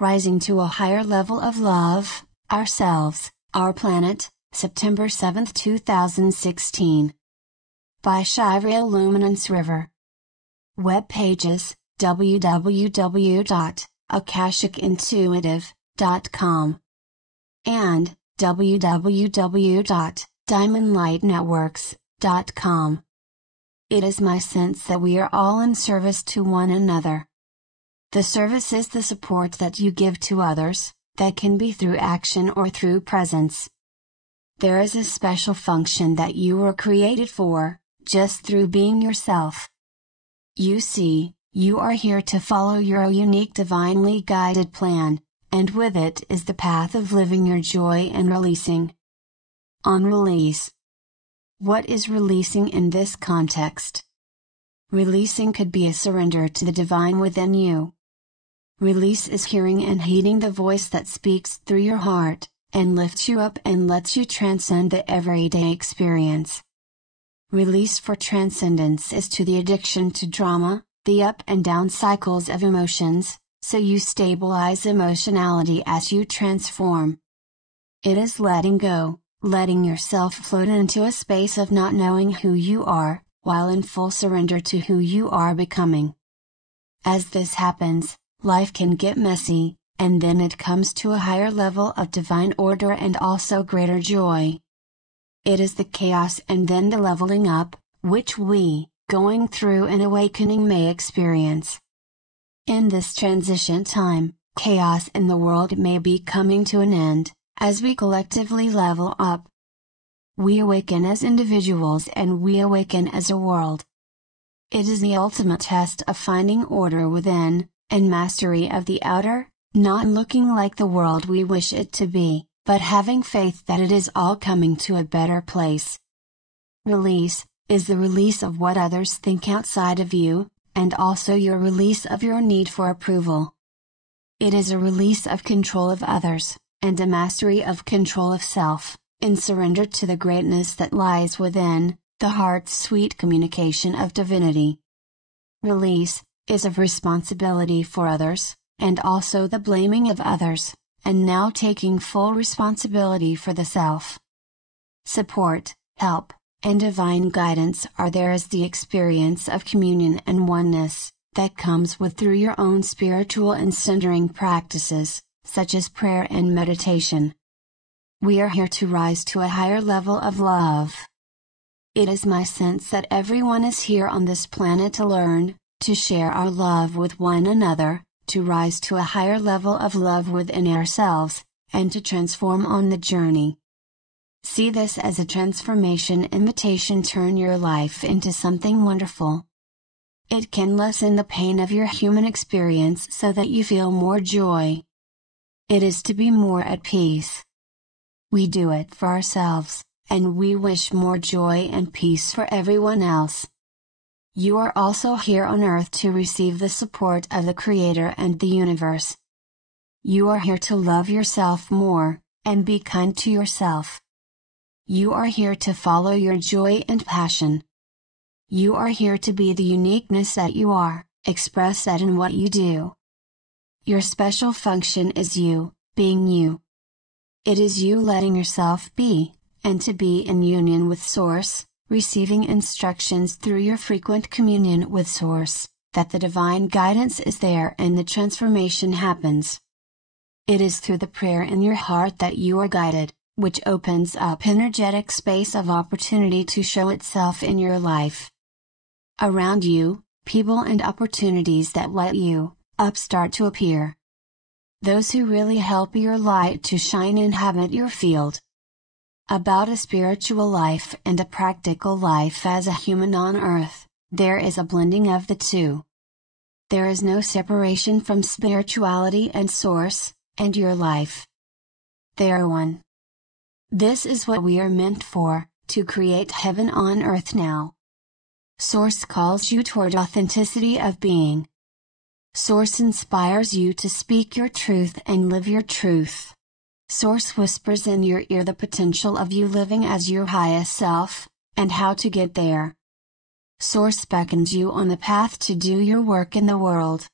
Rising to a Higher Level of Love, Ourselves, Our Planet, September 7, 2016. By Shivrael Luminance River. Web pages, www.akashicintuitive.com and www.diamondlightnetworks.com. It is my sense that we are all in service to one another. The service is the support that you give to others, that can be through action or through presence. There is a special function that you were created for, just through being yourself. You see, you are here to follow your unique divinely guided plan, and with it is the path of living your joy and releasing. On release. What is releasing in this context? Releasing could be a surrender to the divine within you. Release is hearing and heeding the voice that speaks through your heart, and lifts you up and lets you transcend the everyday experience. Release for transcendence is to the addiction to drama, the up and down cycles of emotions, so you stabilize emotionality as you transform. It is letting go, letting yourself float into a space of not knowing who you are, while in full surrender to who you are becoming. As this happens, life can get messy, and then it comes to a higher level of divine order and also greater joy. It is the chaos and then the leveling up, which we, going through an awakening, may experience. In this transition time, chaos in the world may be coming to an end, as we collectively level up. We awaken as individuals and we awaken as a world. It is the ultimate test of finding order within, and mastery of the outer, not looking like the world we wish it to be, but having faith that it is all coming to a better place. Release is the release of what others think outside of you, and also your release of your need for approval. It is a release of control of others, and a mastery of control of self, in surrender to the greatness that lies within, the heart's sweet communication of divinity. Release is of responsibility for others, and also the blaming of others, and now taking full responsibility for the self. Support, help, and divine guidance are there as the experience of communion and oneness, that comes with through your own spiritual and centering practices, such as prayer and meditation. We are here to rise to a higher level of love. It is my sense that everyone is here on this planet to learn, to share our love with one another, to rise to a higher level of love within ourselves, and to transform on the journey. See this as a transformation invitation. Turn your life into something wonderful. It can lessen the pain of your human experience so that you feel more joy. It is to be more at peace. We do it for ourselves, and we wish more joy and peace for everyone else. You are also here on earth to receive the support of the Creator and the universe. You are here to love yourself more, and be kind to yourself. You are here to follow your joy and passion. You are here to be the uniqueness that you are, express that in what you do. Your special function is you, being you. It is you letting yourself be, and to be in union with Source, receiving instructions through your frequent communion with Source, that the divine guidance is there and the transformation happens. It is through the prayer in your heart that you are guided, which opens up energetic space of opportunity to show itself in your life. Around you, people and opportunities that light you up start to appear. Those who really help your light to shine inhabit your field. About a spiritual life and a practical life as a human on earth, there is a blending of the two. There is no separation from spirituality and Source, and your life. They are one. This is what we are meant for, to create heaven on earth now. Source calls you toward authenticity of being. Source inspires you to speak your truth and live your truth. Source whispers in your ear the potential of you living as your highest self, and how to get there. Source beckons you on the path to do your work in the world.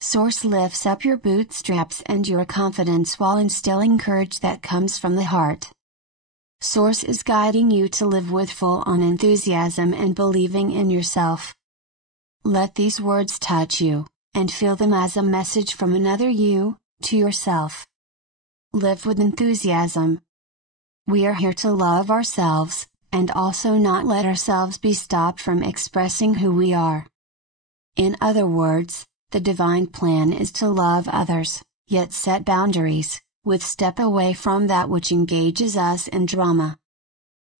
Source lifts up your bootstraps and your confidence while instilling courage that comes from the heart. Source is guiding you to live with full-on enthusiasm and believing in yourself. Let these words touch you, and feel them as a message from another you, to yourself. Live with enthusiasm. We are here to love ourselves, and also not let ourselves be stopped from expressing who we are. In other words, the divine plan is to love others, yet set boundaries, with step away from that which engages us in drama.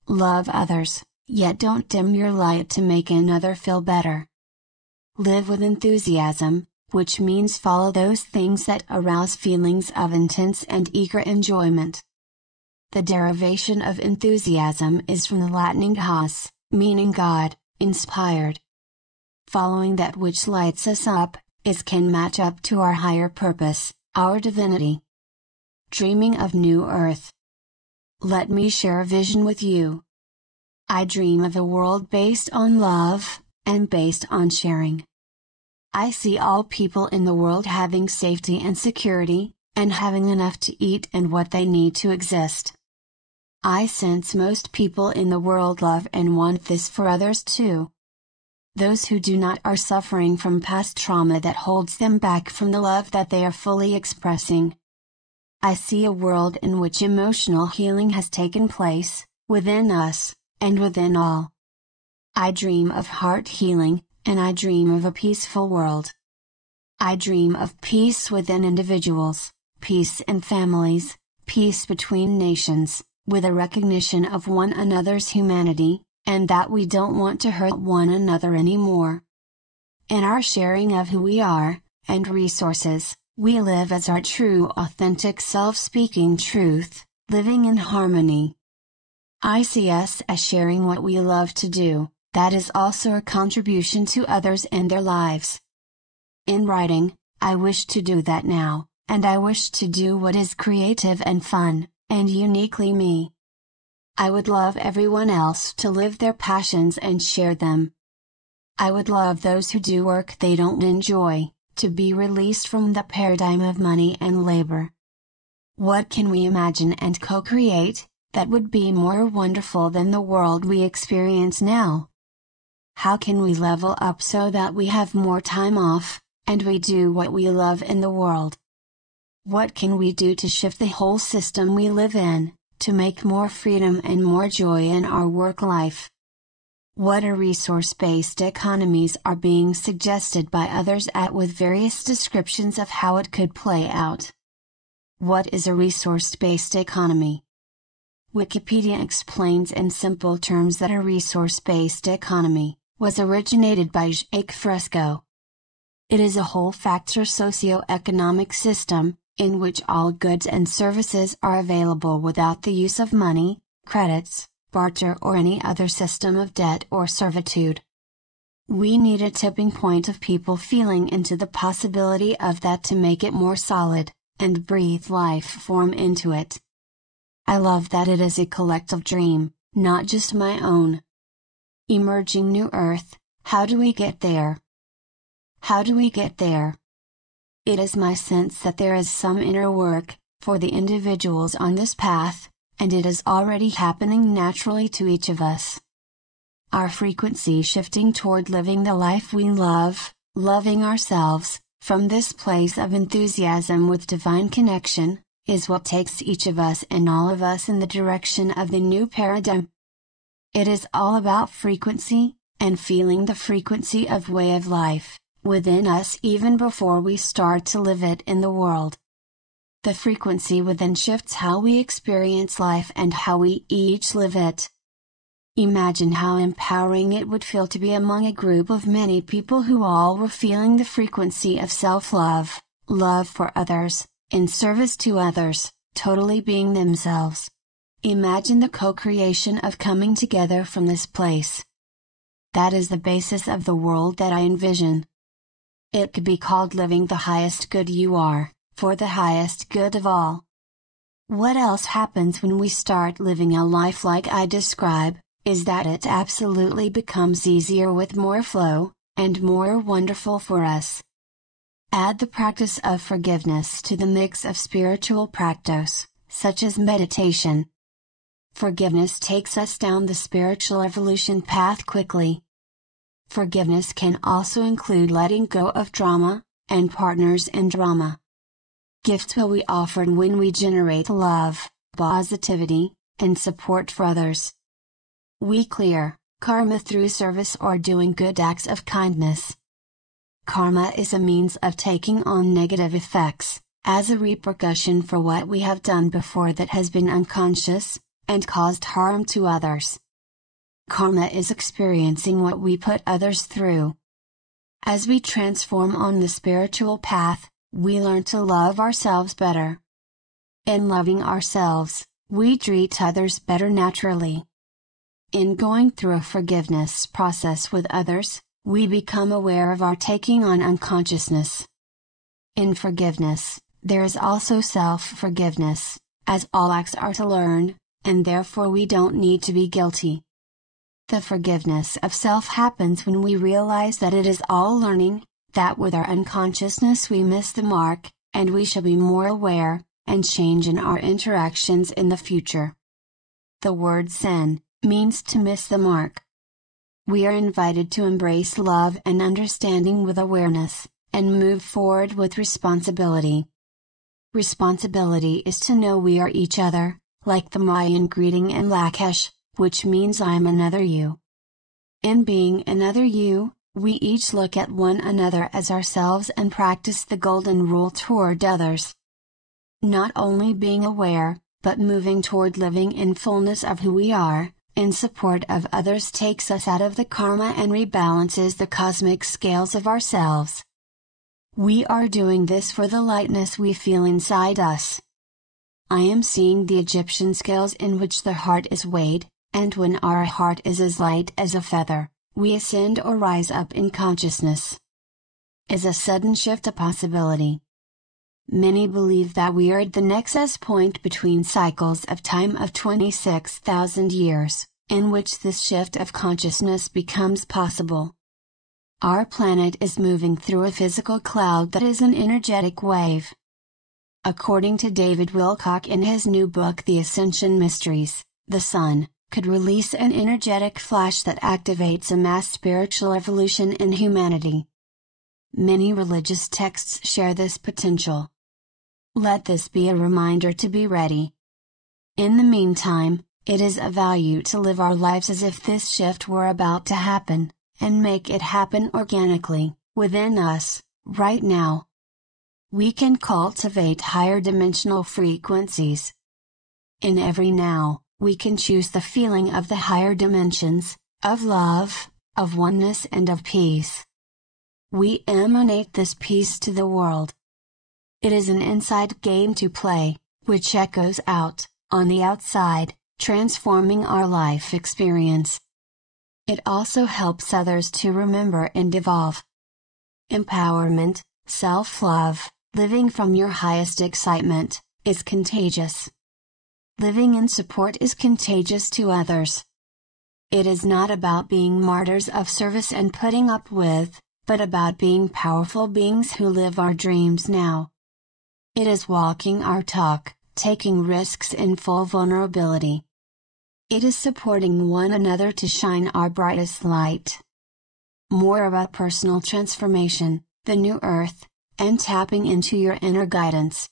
Love others, yet don't dim your light to make another feel better. Live with enthusiasm, which means follow those things that arouse feelings of intense and eager enjoyment. The derivation of enthusiasm is from the Latin enthus, meaning God, inspired. Following that which lights us up, can match up to our higher purpose, our divinity. Dreaming of new earth. Let me share a vision with you. I dream of a world based on love, and based on sharing. I see all people in the world having safety and security, and having enough to eat and what they need to exist. I sense most people in the world love and want this for others too. Those who do not are suffering from past trauma that holds them back from the love that they are fully expressing. I see a world in which emotional healing has taken place, within us, and within all. I dream of heart healing, and I dream of a peaceful world. I dream of peace within individuals, peace in families, peace between nations, with a recognition of one another's humanity, and that we don't want to hurt one another anymore. In our sharing of who we are, and resources, we live as our true authentic self speaking truth, living in harmony. I see us as sharing what we love to do, that is also a contribution to others and their lives. In writing, I wish to do that now, and I wish to do what is creative and fun, and uniquely me. I would love everyone else to live their passions and share them. I would love those who do work they don't enjoy, to be released from the paradigm of money and labor. What can we imagine and co-create, that would be more wonderful than the world we experience now? How can we level up so that we have more time off, and we do what we love in the world? What can we do to shift the whole system we live in, to make more freedom and more joy in our work life? What are resource-based economies are being suggested by others with various descriptions of how it could play out? What is a resource-based economy? Wikipedia explains in simple terms that a resource-based economy was originated by Jacques Fresco. It is a whole-factor socio-economic system, in which all goods and services are available without the use of money, credits, barter or any other system of debt or servitude. We need a tipping point of people feeling into the possibility of that to make it more solid, and breathe life form into it. I love that it is a collective dream, not just my own. Emerging New Earth, how do we get there? How do we get there? It is my sense that there is some inner work, for the individuals on this path, and it is already happening naturally to each of us. Our frequency shifting toward living the life we love, loving ourselves, from this place of enthusiasm with divine connection, is what takes each of us and all of us in the direction of the new paradigm. It is all about frequency, and feeling the frequency of way of life, within us even before we start to live it in the world. The frequency within shifts how we experience life and how we each live it. Imagine how empowering it would feel to be among a group of many people who all were feeling the frequency of self-love, love for others, in service to others, totally being themselves. Imagine the co-creation of coming together from this place. That is the basis of the world that I envision. It could be called living the highest good you are, for the highest good of all. What else happens when we start living a life like I describe, is that it absolutely becomes easier with more flow, and more wonderful for us. Add the practice of forgiveness to the mix of spiritual practice, such as meditation. Forgiveness takes us down the spiritual evolution path quickly. Forgiveness can also include letting go of drama, and partners in drama. Gifts will be offered when we generate love, positivity, and support for others. We clear karma through service or doing good acts of kindness. Karma is a means of taking on negative effects, as a repercussion for what we have done before that has been unconscious, and caused harm to others. Karma is experiencing what we put others through. As we transform on the spiritual path, we learn to love ourselves better. In loving ourselves, we treat others better naturally. In going through a forgiveness process with others, we become aware of our taking on unconsciousness. In forgiveness, there is also self-forgiveness, as all acts are to learn, and therefore we don't need to be guilty. The forgiveness of self happens when we realize that it is all learning, that with our unconsciousness we miss the mark, and we shall be more aware, and change in our interactions in the future. The word sin means to miss the mark. We are invited to embrace love and understanding with awareness, and move forward with responsibility. Responsibility is to know we are each other, like the Mayan greeting in Lakesh, which means I'm another you. In being another you, we each look at one another as ourselves and practice the golden rule toward others. Not only being aware, but moving toward living in fullness of who we are, in support of others takes us out of the karma and rebalances the cosmic scales of ourselves. We are doing this for the lightness we feel inside us. I am seeing the Egyptian scales in which the heart is weighed, and when our heart is as light as a feather, we ascend or rise up in consciousness. Is a sudden shift a possibility? Many believe that we are at the nexus point between cycles of time of 26,000 years, in which this shift of consciousness becomes possible. Our planet is moving through a physical cloud that is an energetic wave. According to David Wilcock in his new book The Ascension Mysteries, the Sun could release an energetic flash that activates a mass spiritual evolution in humanity. Many religious texts share this potential. Let this be a reminder to be ready. In the meantime, it is of value to live our lives as if this shift were about to happen, and make it happen organically, within us, right now. We can cultivate higher dimensional frequencies. In every now, we can choose the feeling of the higher dimensions, of love, of oneness and of peace. We emanate this peace to the world. It is an inside game to play, which echoes out, on the outside, transforming our life experience. It also helps others to remember and evolve. Empowerment, self-love, living from your highest excitement, is contagious. Living in support is contagious to others. It is not about being martyrs of service and putting up with, but about being powerful beings who live our dreams now. It is walking our talk, taking risks in full vulnerability. It is supporting one another to shine our brightest light. More about personal transformation, the new earth, and tapping into your inner guidance.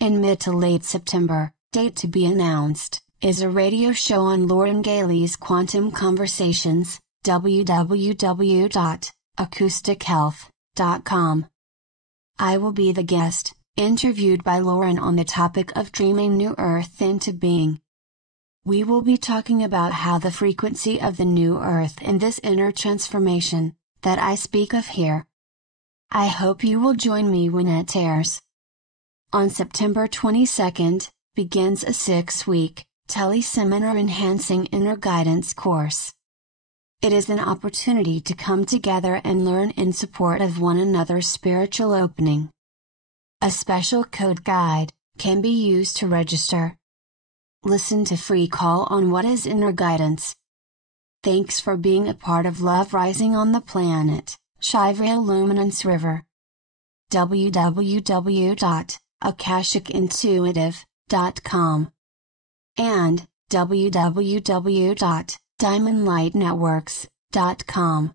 In mid to late September, date to be announced, is a radio show on Lauren Gailey's Quantum Conversations, www.acoustichealth.com. I will be the guest, interviewed by Lauren on the topic of dreaming New Earth into being. We will be talking about how the frequency of the new Earth and this inner transformation, that I speak of here. I hope you will join me when it airs. On September 22nd, begins a 6-week, tele-seminar Enhancing Inner Guidance course. It is an opportunity to come together and learn in support of one another's spiritual opening. A special code guide can be used to register. Listen to free call on what is inner guidance. Thanks for being a part of Love Rising on the Planet, Shivrael Luminance River. www.akashicintuitive.com, and www.diamondlightnetworks.com.